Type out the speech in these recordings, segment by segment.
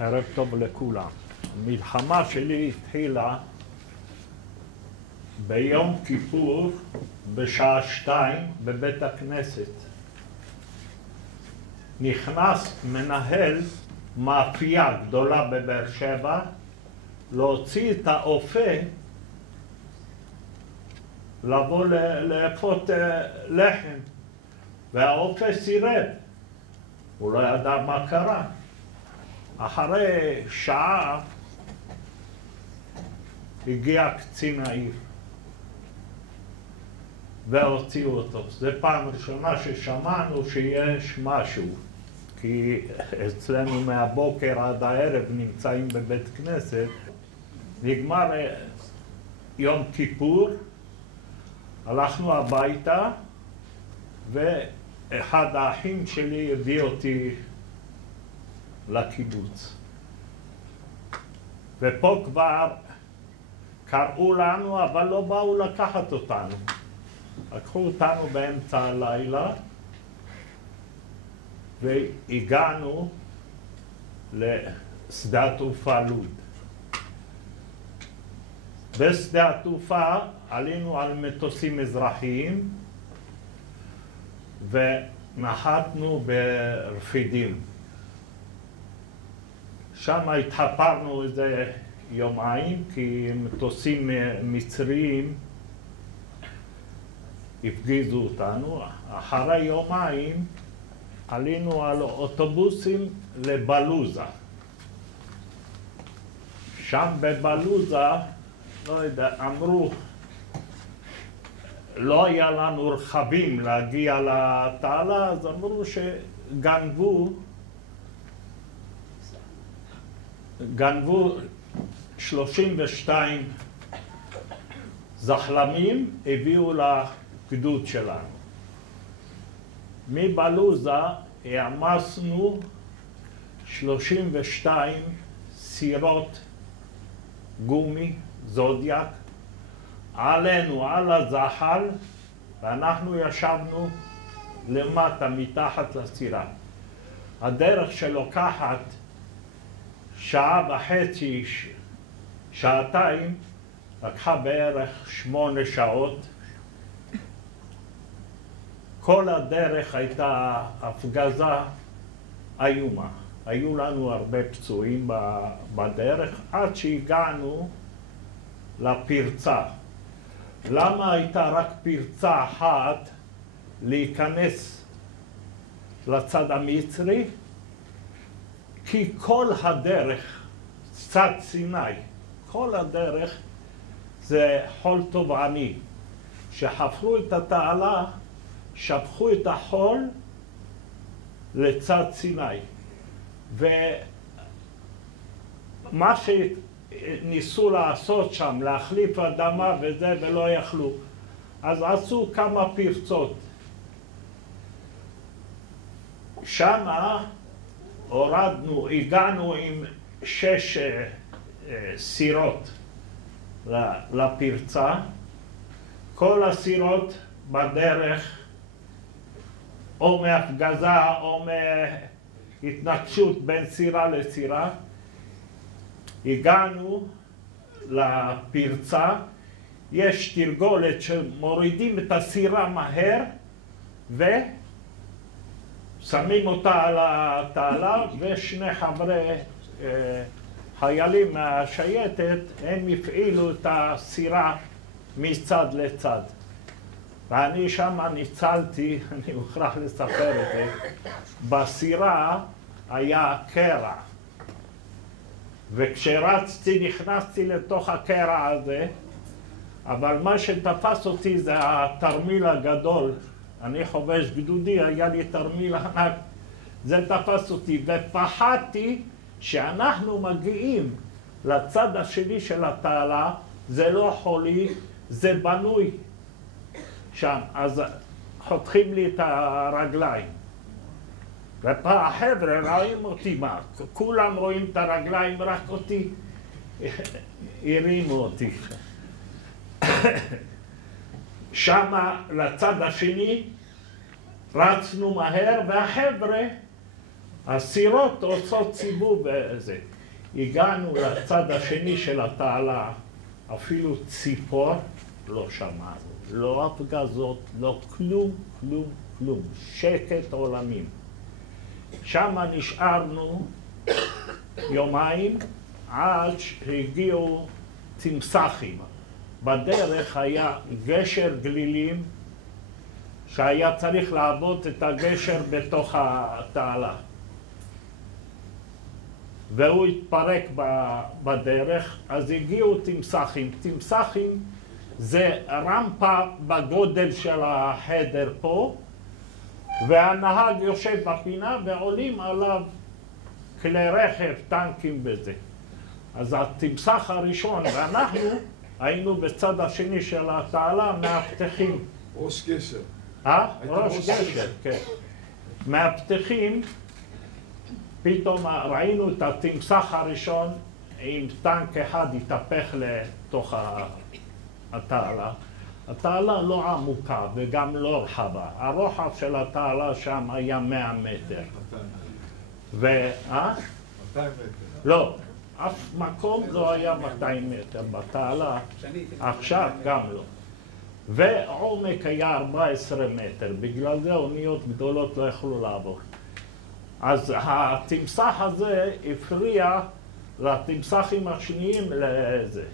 ערב טוב לכולם. המלחמה שלי התחילה ביום כיפור בשעה 2 בבית הכנסת. נכנס מנהל מאפייה גדולה בבאר שבע להוציא את האופה לבוא לאפות לחם, והאופה סירב. הוא לא ידע מה קרה. אחרי שעה הגיע קצין העיר והוציאו אותו. זו פעם ראשונה ששמענו שיש משהו, כי אצלנו מהבוקר עד הערב נמצאים בבית כנסת. נגמר יום כיפור, הלכנו הביתה ואחד האחים שלי הביא אותי לקיבוץ. ופה כבר קראו לנו, אבל לא באו לקחת אותנו. לקחו אותנו באמצע הלילה והגענו לשדה התעופה לוד. בשדה התעופה עלינו על מטוסים אזרחיים ונחתנו ברפידים. שם התחפרנו איזה יומיים, כי מטוסים מצריים הפגיזו אותנו. אחרי יומיים עלינו על אוטובוסים לבלוזה. שם בבלוזה, לא יודע, אמרו, לא היה לנו רכבים להגיע לתעלה, אז אמרו גנבו 32 זחלמים, הביאו לגדוד שלנו. מבלוזה העמסנו 32 סירות גומי, זודיאק, עלינו על הזחל, ואנחנו ישבנו למטה מתחת לסירה. הדרך שלוקחת שעה וחצי, שעתיים, לקחה בערך 8 שעות. כל הדרך הייתה הפגזה איומה. היו לנו הרבה פצועים בדרך עד שהגענו לפרצה. למה הייתה רק פרצה אחת להיכנס לצד המצרי? כי כל הדרך, צד סיני, כל הדרך זה חול טובעני. שחפרו את התעלה, שפכו את החול לצד סיני. ומה שניסו לעשות שם, להחליף אדמה וזה, ולא יכלו. אז עשו כמה פרצות. שמה הורדנו, הגענו עם 6 סירות לפרצה. כל הסירות בדרך, או מהפגזה או מהתנגשות בין סירה לסירה. הגענו לפרצה, יש תרגולת שמורידים את הסירה מהר ושמים אותה על התעלה, ושני חברי חיילים מהשייטת, הם הפעילו את הסירה מצד לצד. ואני שם ניצלתי, אני מוכרח לספר את זה, בסירה היה קרע. וכשרצתי נכנסתי לתוך הקרע הזה, אבל מה שתפס אותי זה התרמיל הגדול. אני חובש גדודי, היה לי תרמיל ענק. זה תפס אותי, ופחדתי שאנחנו מגיעים לצד השני של התעלה, זה לא חולי, זה בנוי שם, אז חותכים לי את הרגליים. והחבר'ה רואים אותי, מה? כולם רואים את הרגליים, רק אותי הרימו אותי. שמה לצד השני רצנו מהר, והחבר'ה הסירות עושות סיבוב וזה. הגענו לצד השני של התעלה, אפילו ציפור לא שמענו, לא הפגזות, לא כלום, כלום, כלום, שקט עולמים. שם נשארנו יומיים עד שהגיעו תמסכים. בדרך היה גשר גלילים שהיה צריך לעבוד את הגשר בתוך התעלה. והוא התפרק בדרך, אז הגיעו תמסכים. תמסכים זה רמפה בגודל של החדר פה, והנהג יושב בפינה ועולים עליו כלי רכב, טנקים וזה. אז התמסך הראשון, ואנחנו היינו בצד השני של התעלה מאבטחים. ראש גשר. ראש גשר, כן. מאבטחים, פתאום ראינו את התמסך הראשון עם טנק אחד התהפך לתוך התעלה. התעלה לא עמוקה וגם לא רחבה. הרוחב של התעלה שם היה 100 מטר. 200 מטר. לא, אף מקום לא היה 200 מטר בתעלה, עכשיו גם לא. ועומק היה 14 מטר, בגלל זה אוניות גדולות לא יכלו לעבור. אז התמסך הזה הפריע לתמסכים השניים לזה.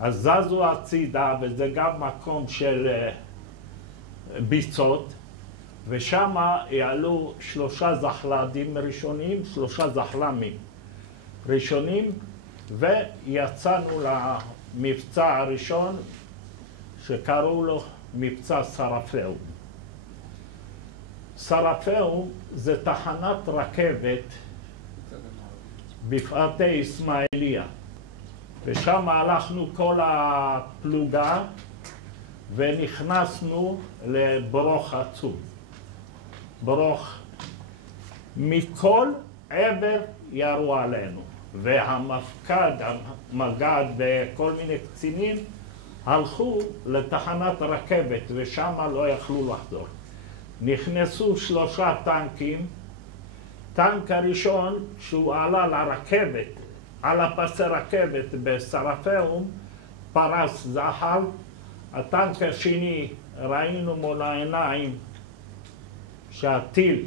אז זזו הצידה, וזה גם מקום של ביצות, ושם יעלו 3 זחל"דים ראשונים, 3 זחל"מים ראשונים, ויצאנו למבצע הראשון שקראו לו מבצע שרפאו. שרפאו זה תחנת רכבת בפאתי אסמאעיליה, ושם הלכנו כל הפלוגה ונכנסנו לברוך עצום. ברוך מכל עבר ירו עלינו, והמפקד, המג"ד וכל מיני קצינים הלכו לתחנת רכבת ושם לא יכלו לחזור. נכנסו 3 טנקים. טנק הראשון שהוא עלה לרכבת, על הפסי רכבת בשרפאו, פרס זחל. הטנק השני ראינו מול העיניים שהטיל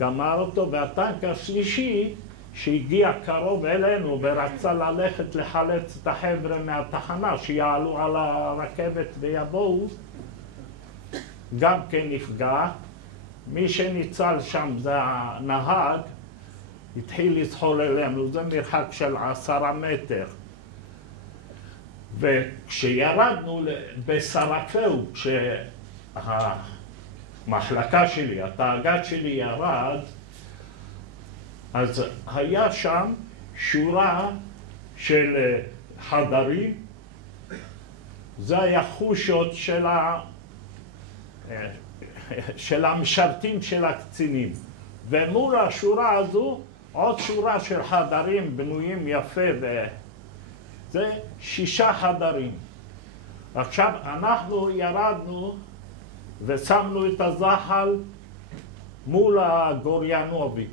גמר אותו, והטנק השלישי שהגיע קרוב אלינו ורצה ללכת לחלץ את החבר'ה מהתחנה שיעלו על הרכבת ויבואו, גם כן נפגע. מי שניצל שם זה הנהג, התחיל לזחול אלינו, זה מרחק של 10 מטר. וכשירדנו בשרפאו, כשהמחלקה שלי, התאג"ד שלי ירד, אז היה שם שורה של חדרים. זה היה חושות של המשרתים של הקצינים. ומול השורה הזו עוד שורה של חדרים בנויים יפה, וזה 6 חדרים. עכשיו אנחנו ירדנו ושמנו את הזחל מול הגוריאנובים.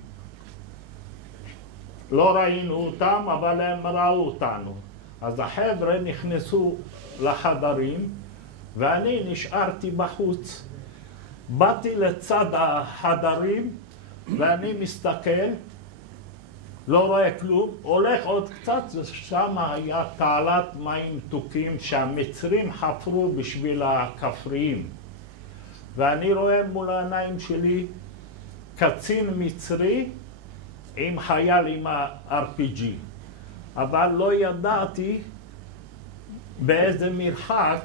לא ראינו אותם, אבל הם ראו אותנו. אז החבר'ה נכנסו לחדרים, ואני נשארתי בחוץ. באתי לצד החדרים, ואני מסתכל, לא רואה כלום, הולך עוד קצת, ושם היה תעלת מים מתוקים שהמצרים חפרו בשביל הכפריים. ואני רואה מול העיניים שלי קצין מצרי, עם חייל עם ה-RPG, אבל לא ידעתי באיזה מרחק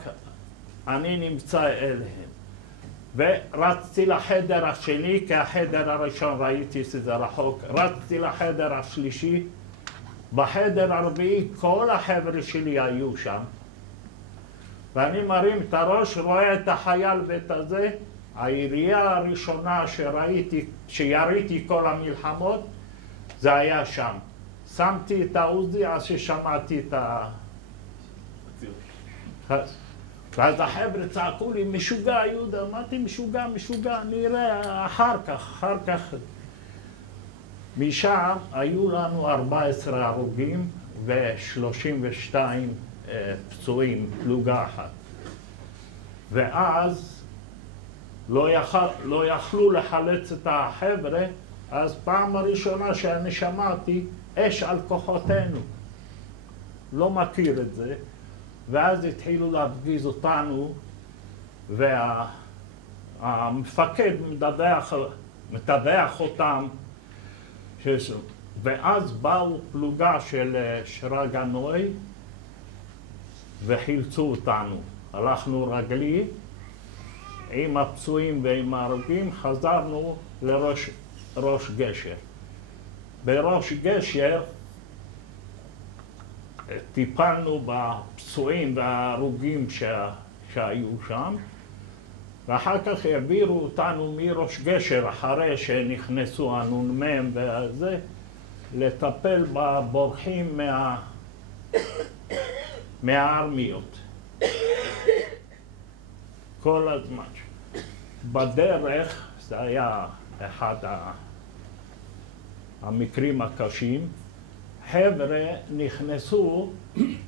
אני נמצא אליהם. ורצתי לחדר השני, כי החדר הראשון ראיתי שזה רחוק, רצתי לחדר השלישי, בחדר הרביעי כל החבר'ה שלי היו שם, ואני מרים את הראש, רואה את החייל ואת הזה. הירייה הראשונה שראיתי, שיריתי כל המלחמות, זה היה שם. שמתי את העוזי אז ששמעתי את ואז החבר'ה צעקו לי, משוגע יהודה, אמרתי משוגע, נראה אחר כך. משם היו לנו 14 הרוגים ו32 פצועים, פלוגה אחת. ואז לא יכלו לחלץ את החבר'ה, אז פעם הראשונה שאני שמעתי, אש על כוחותינו. לא מכיר את זה. ואז התחילו להפגיז אותנו, והמפקד מדווח אותם, ואז באו פלוגה של שרגא נוי וחילצו אותנו. הלכנו רגלי עם הפצועים ועם ההרוגים, חזרנו לראש גשר. בראש גשר טיפלנו בפצועים וההרוגים שהיו שם, ואחר כך העבירו אותנו מראש גשר, אחרי שנכנסו הנ"מ וזה, לטפל בבורחים מהארמיות. כל הזמן. בדרך, זה היה אחד המקרים הקשים, חבר'ה נכנסו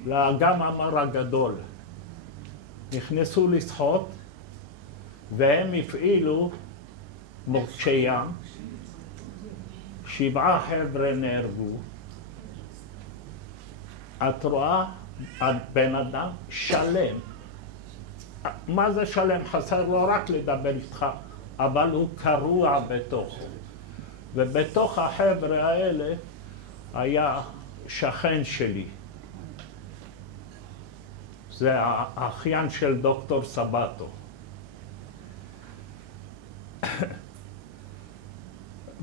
לאגם המר הגדול. נכנסו לשחות, והם הפעילו מוקשי ים. 7 חבר'ה נהרגו. את רואה, בן אדם שלם. מה זה שלם? חסר לו רק לדבר איתך, אבל הוא קרוע בתוכו. ובתוך החבר'ה האלה היה שכן שלי. זה האחיין של דוקטור סבתו.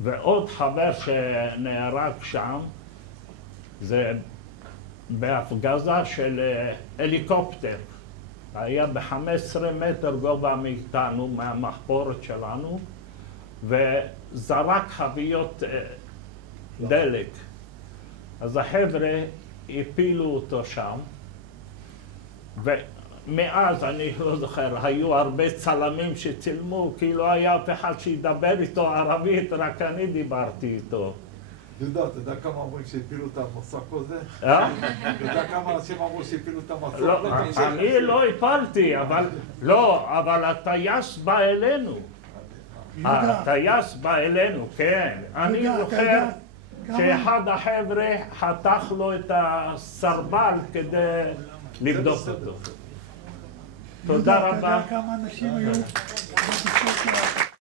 ועוד חבר שנהרג שם, זה בהפגזה של הליקופטר. היה ב-15 מטר גובה מאיתנו, מהמחפורת שלנו, וזרק חביות דלק. אז החבר'ה הפילו אותו שם, ומאז, אני לא זוכר, היו הרבה צלמים שצילמו, כי לא היה אף אחד שידבר איתו ערבית, רק אני דיברתי איתו. יהודה, אתה יודע כמה אומרים שהפילו את המסוק הזה? אתה יודע כמה אנשים אמרו שהפילו את המסוק הזה? אני לא הפלתי, אבל הטייס בא אלינו. הטייס בא אלינו, כן. אני זוכר שאחד החבר'ה חתך לו את הסרבל כדי לבדוק אותו. תודה רבה. כמה אנשים היו?